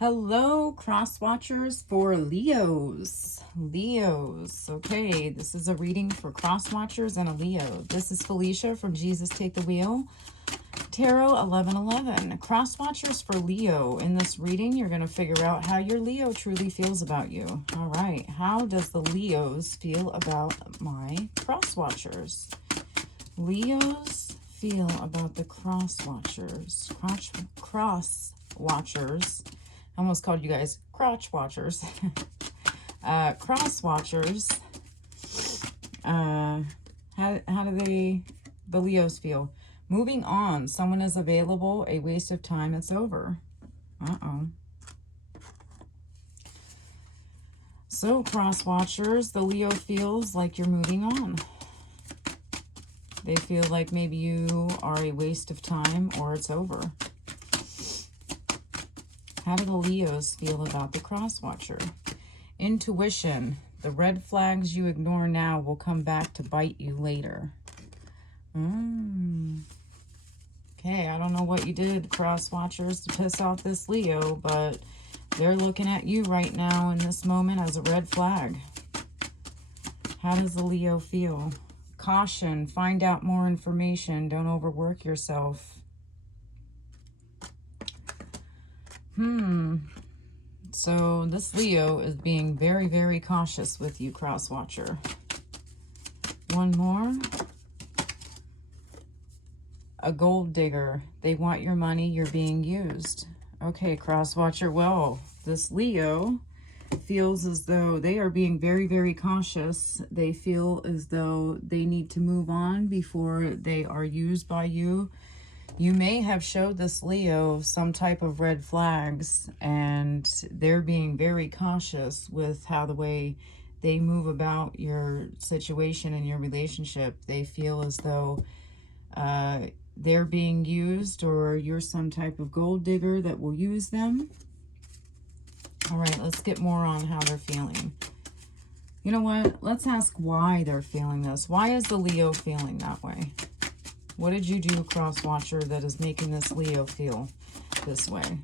Hello, cross watchers for Leos. Okay, this is a reading for cross watchers and a Leo. This is Felicia from Jesus Take the Wheel, Tarot 1111. Cross watchers for Leo. In this reading, you're going to figure out how your Leo truly feels about you. All right, how does the Leos feel about my cross watchers? Leos feel about the cross watchers. Cross watchers. I almost called you guys crotch watchers. Cross watchers. How do the Leos feel? Moving on. Someone is available. A waste of time. It's over. So, cross watchers, the Leo feels like you're moving on. They feel like maybe you are a waste of time or it's over. How do the Leos feel about the cross watcher? Intuition. The red flags you ignore now will come back to bite you later. Okay, I don't know what you did, cross watchers, to piss off this Leo, but they're looking at you right now in this moment as a red flag. How does the Leo feel? Caution. Find out more information. Don't overwork yourself. So this Leo is being very, very cautious with you, cross watcher. One more. A gold digger. They want your money. You're being used. Okay, cross watcher. Well, this Leo feels as though they are being very, very cautious. They feel as though they need to move on before they are used by you. You may have showed this Leo some type of red flags, and they're being very cautious with how the way they move about your situation and your relationship. They feel as though they're being used, or you're some type of gold digger that will use them. All right, let's get more on how they're feeling. You know what? Let's ask why they're feeling this. Why is the Leo feeling that way? What did you do, cross watcher, that is making this Leo feel this way?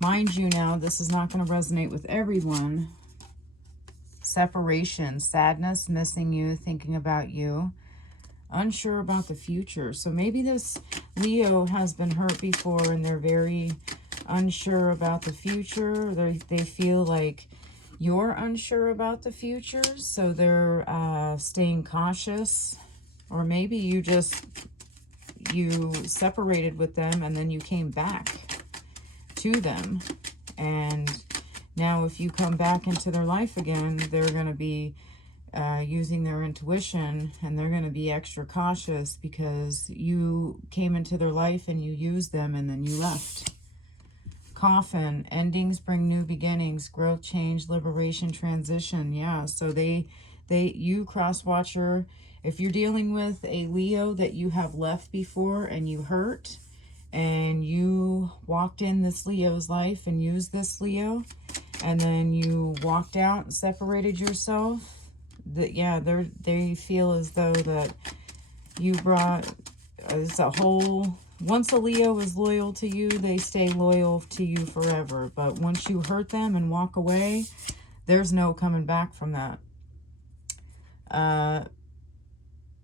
Mind you now, this is not going to resonate with everyone. Separation, sadness, missing you, thinking about you, unsure about the future. So maybe this Leo has been hurt before and they're very unsure about the future. They feel like you're unsure about the future, so they're staying cautious. Or maybe you separated with them and then you came back to them, and now if you come back into their life again, they're going to be using their intuition, and they're going to be extra cautious because you came into their life and you used them and then you left. Coffin. Endings bring new beginnings, growth, change, liberation, transition. Yeah, so you cross watcher, if you're dealing with a Leo that you have left before and you hurt, and you walked in this Leo's life and used this Leo, and then you walked out and separated yourself, they feel as though that you brought, it's a whole, once a Leo is loyal to you, they stay loyal to you forever. But once you hurt them and walk away, there's no coming back from that.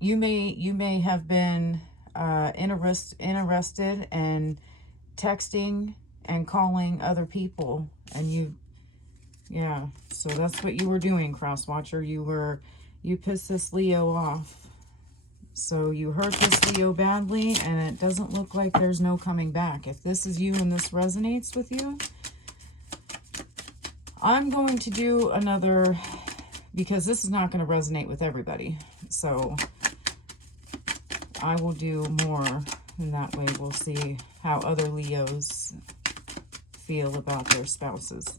You may have been interested in texting and calling other people, and so that's what you were doing, cross watcher. You pissed this Leo off. So you hurt this Leo badly, and it doesn't look like there's no coming back. If this is you and this resonates with you, I'm going to do another, because this is not going to resonate with everybody. So I will do more, and that way we'll see how other Leos feel about their spouses.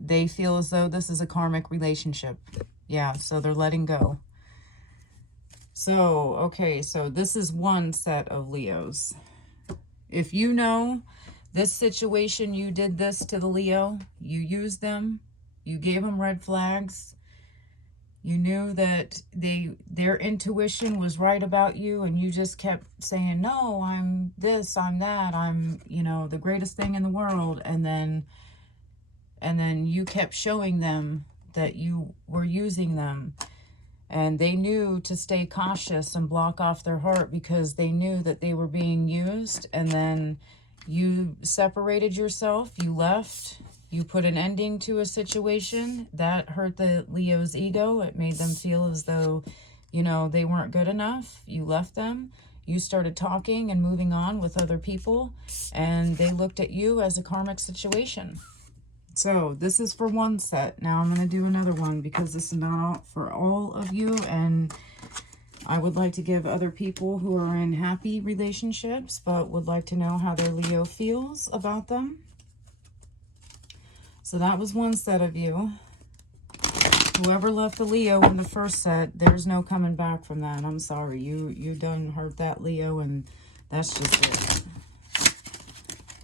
They feel as though this is a karmic relationship. Yeah, so they're letting go. So, okay, so this is one set of Leos. If you know this situation, you did this to the Leo, you used them, you gave them red flags, You knew that their intuition was right about you, and you just kept saying, no, I'm this, I'm that, I'm, you know, the greatest thing in the world. And then you kept showing them that you were using them. And they knew to stay cautious and block off their heart because they knew that they were being used. And then you separated yourself, you left. You put an ending to a situation that hurt the Leo's ego. It made them feel as though, you know, they weren't good enough. You left them. You started talking and moving on with other people, and they looked at you as a karmic situation. So this is for one set. Now I'm going to do another one because this is not for all of you, and I would like to give other people who are in happy relationships but would like to know how their Leo feels about them. So that was one set of you. Whoever left the Leo in the first set, there's no coming back from that. I'm sorry. You done hurt that Leo, and that's just it.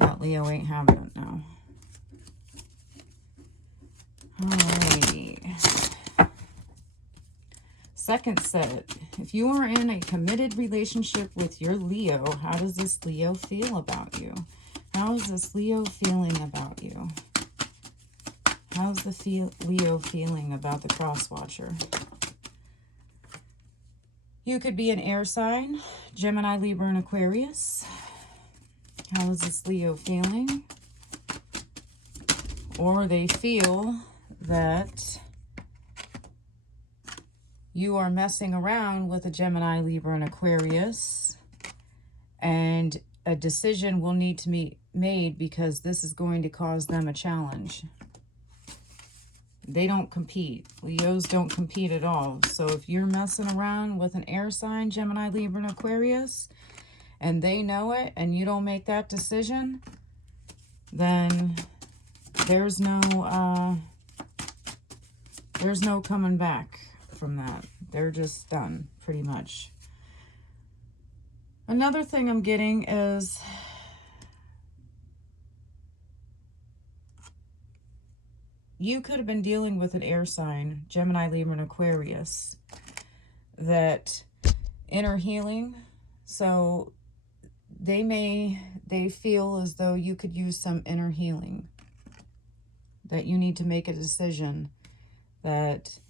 That Leo ain't having it now. Alrighty. Second set. If you are in a committed relationship with your Leo, how does this Leo feel about you? How is this Leo feeling about you? How's the Leo feeling about the cross watcher? You could be an air sign, Gemini, Libra, and Aquarius. How is this Leo feeling? Or they feel that you are messing around with a Gemini, Libra, and Aquarius, and a decision will need to be made because this is going to cause them a challenge. They don't compete. Leos don't compete at all. So if you're messing around with an air sign, Gemini, Libra, and Aquarius, and they know it, and you don't make that decision, then there's no coming back from that. They're just done, pretty much. Another thing I'm getting is you could have been dealing with an air sign, Gemini, Libra, and Aquarius, that inner healing. So they feel as though you could use some inner healing, that you need to make a decision that,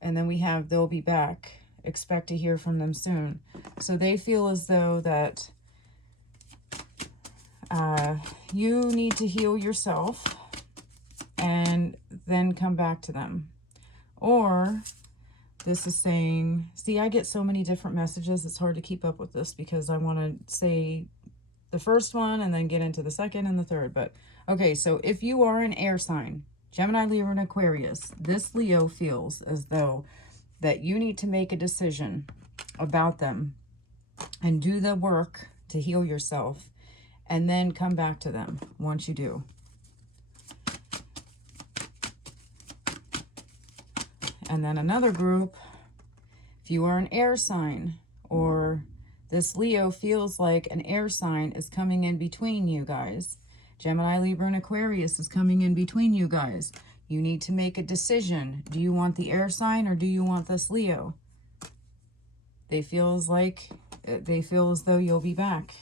and then we have they'll be back. Expect to hear from them soon. So they feel as though that you need to heal yourself and then come back to them. Or this is saying, see, I get so many different messages. It's hard to keep up with this because I want to say the first one and then get into the second and the third. But okay, so if you are an air sign, Gemini, Libra, and Aquarius, this Leo feels as though that you need to make a decision about them and do the work to heal yourself and then come back to them once you do. And then another group, if you are an air sign, or this Leo feels like an air sign is coming in between you guys. Gemini, Libra, and Aquarius is coming in between you guys. You need to make a decision. Do you want the air sign or do you want this Leo? They feel as though you'll be back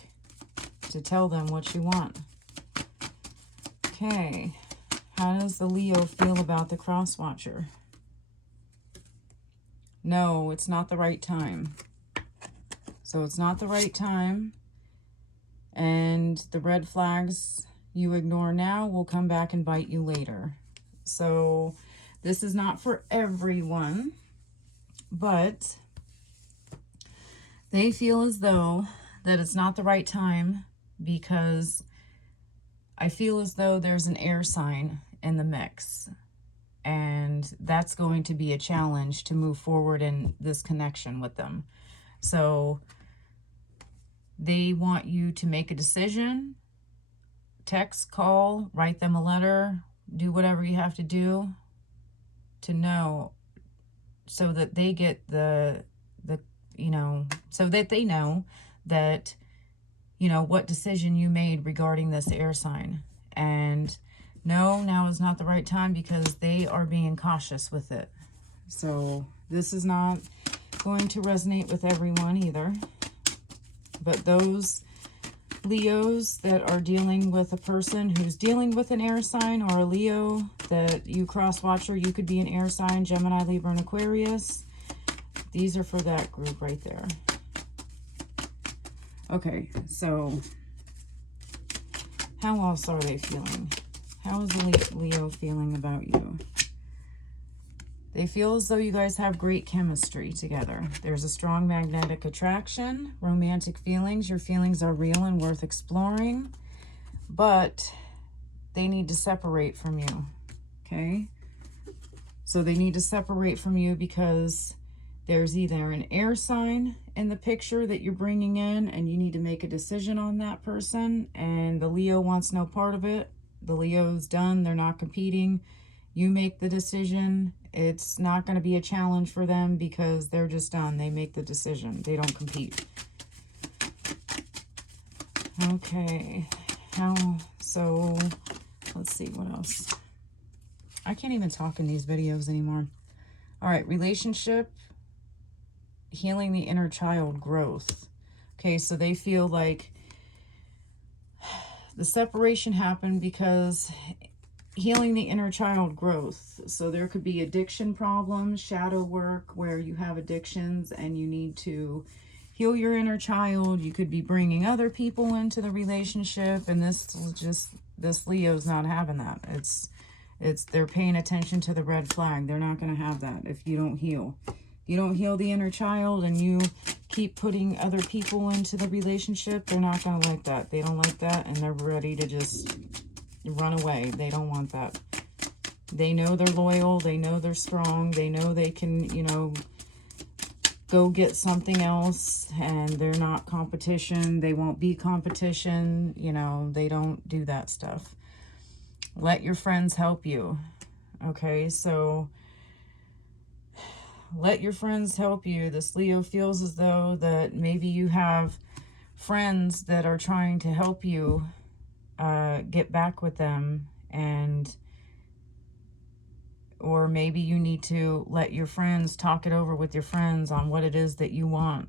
to tell them what you want. Okay. How does the Leo feel about the cross watcher? No, it's not the right time. So it's not the right time. And the red flags you ignore now will come back and bite you later. So this is not for everyone, but they feel as though that it's not the right time because I feel as though there's an air sign in the mix. And that's going to be a challenge to move forward in this connection with them. So they want you to make a decision, text, call, write them a letter, do whatever you have to do to know, so that they get so that they know that, what decision you made regarding this air sign. And no, now is not the right time because they are being cautious with it. So this is not going to resonate with everyone either. But those Leos that are dealing with a person who's dealing with an air sign, or a Leo that you cross-watcher, you could be an air sign, Gemini, Libra, and Aquarius. These are for that group right there. Okay, so how else are they feeling? How is Leo feeling about you? They feel as though you guys have great chemistry together. There's a strong magnetic attraction, romantic feelings. Your feelings are real and worth exploring, but they need to separate from you, okay? So they need to separate from you because there's either an air sign in the picture that you're bringing in, and you need to make a decision on that person, and the Leo wants no part of it. The Leo's done. They're not competing. You make the decision. It's not going to be a challenge for them because they're just done. They make the decision. They don't compete. Okay. So let's see what else. I can't even talk in these videos anymore. All right. Relationship, healing the inner child growth. Okay. So they feel like the separation happened because healing the inner child growth. So there could be addiction problems, shadow work where you have addictions and you need to heal your inner child. You could be bringing other people into the relationship, and this Leo's not having that. They're paying attention to the red flag. They're not going to have that if you don't heal. If you don't heal the inner child and you keep putting other people into the relationship, they're not going to like that. They don't like that, and they're ready to just run away. They don't want that. They know they're loyal. They know they're strong. They know they can, you know, go get something else, and they're not competition. They won't be competition. You know, they don't do that stuff. Let your friends help you. Okay, so let your friends help you. This Leo feels as though that maybe you have friends that are trying to help you get back with them, or maybe you need to let your friends talk it over with your friends on what it is that you want,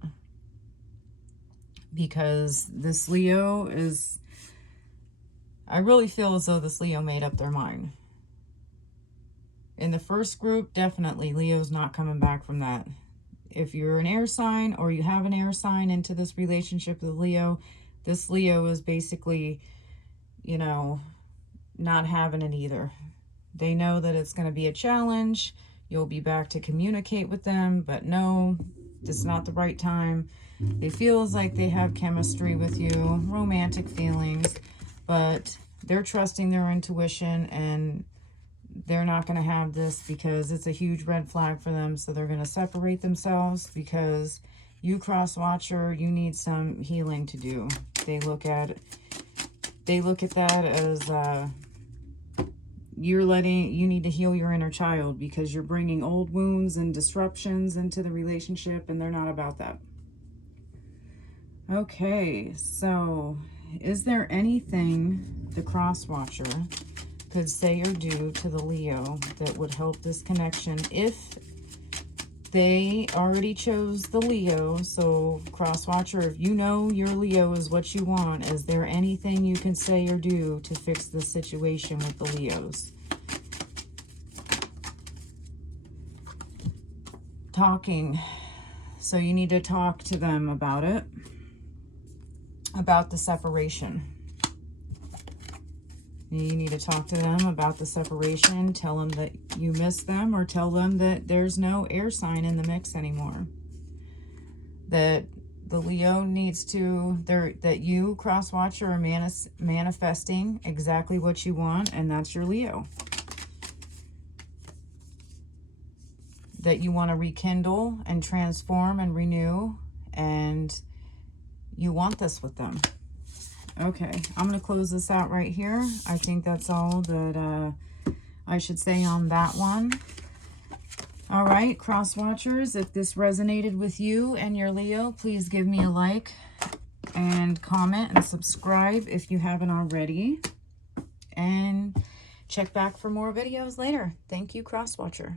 because this Leo is, I really feel as though this Leo made up their mind. In the first group, definitely Leo's not coming back from that. If you're an air sign or you have an air sign into this relationship with Leo, this Leo is basically, you know, not having it either. They know that it's going to be a challenge. You'll be back to communicate with them, but no, it's not the right time. It feels like they have chemistry with you, romantic feelings, but they're trusting their intuition, and they're not going to have this because it's a huge red flag for them. So they're going to separate themselves because you cross-watcher, you need some healing to do. They look at that as you need to heal your inner child because you're bringing old wounds and disruptions into the relationship, and they're not about that. Okay, so is there anything the cross-watcher could say or do to the Leo that would help this connection if they already chose the Leo? So cross-watcher, if you know your Leo is what you want, is there anything you can say or do to fix the situation with the Leos? Talking. So you need to talk to them about it, about the separation. You need to talk to them about the separation. Tell them that you miss them, or tell them that there's no air sign in the mix anymore. That the Leo needs to, that you, cross-watcher, are manifesting exactly what you want, and that's your Leo. That you want to rekindle and transform and renew, and you want this with them. Okay, I'm going to close this out right here. I think that's all that I should say on that one. All right, cross-watchers, if this resonated with you and your Leo, please give me a like and comment and subscribe if you haven't already. And check back for more videos later. Thank you, cross-watcher.